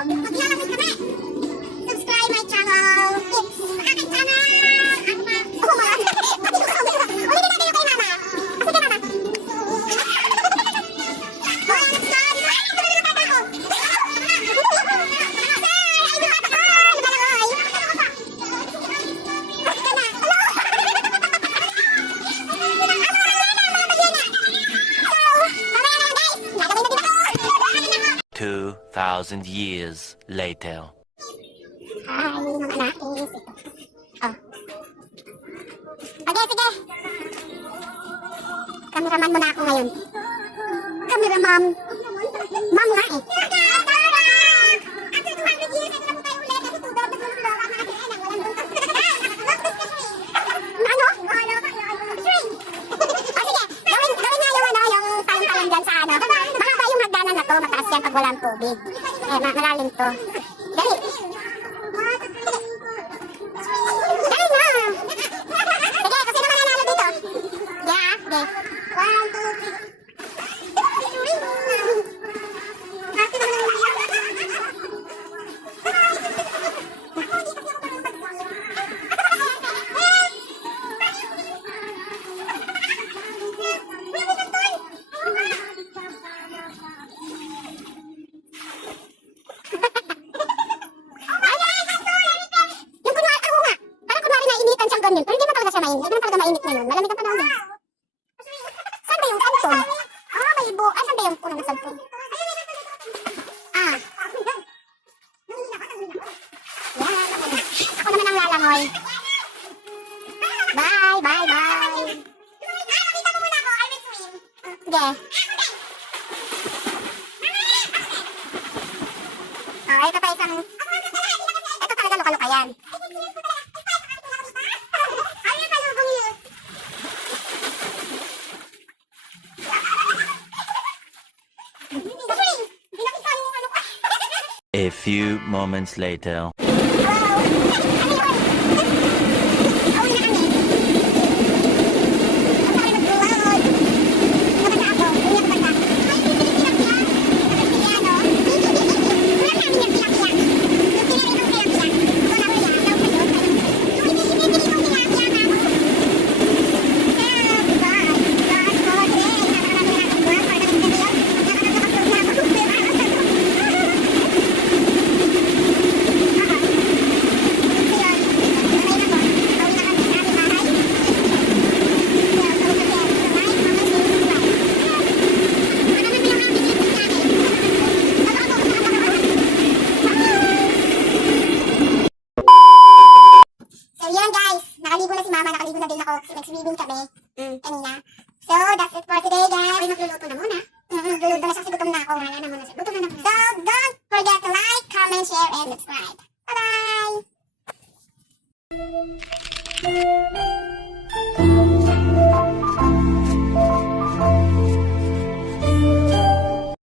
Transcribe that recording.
Maglalagay kami. Subscribe my channel. It's sa aking channel. Oh, mga. Ulitin natin yung kay mama. Sige, mama. Oh, let's go. Ay, lumilipad ako. Two 2,000 years later. Ay, mga anak. Oh. Okay, sige. Cameraman muna ako ngayon. Cameraman. Ma'am nga eh. After 200 years, ito na po tayo ulit. Kasi tubig naglululok ang mga sirena. Walang buntot. Ano? Shrink. O sige, gawin nga yung talon-talon dyan sa ano. Mahaba yung hagdanan na to. Mataas yan pag walang tubig. Malalim to. Dali. Dali na. Sige, kasi naman nanalo dito. Yeah, okay. 1, 2, 3. Pero hindi mo talaga siya mainit. Hindi mo talaga mainit ngayon. Malamig ang panahon yun. Saan ba yung santol? May ibo. Ay, saan ba yung puno ng santol? Ako naman ang lalangoy. Bye, bye, bye. Nakita mo muna ako. I will swim. Sige. Ito pa isang... Ito talaga luka-luka yan. A few moments later. Nakaligo na si mama, nakaligo na din ako kasi nag-swimming kami kanina. So, that's it for today, guys. Ay, nagluluto na muna. Nagluluto na siya kasi gutom na ako. Wala na muna siya. Gutom na muna. So, don't forget to like, comment, share, and subscribe. Bye-bye!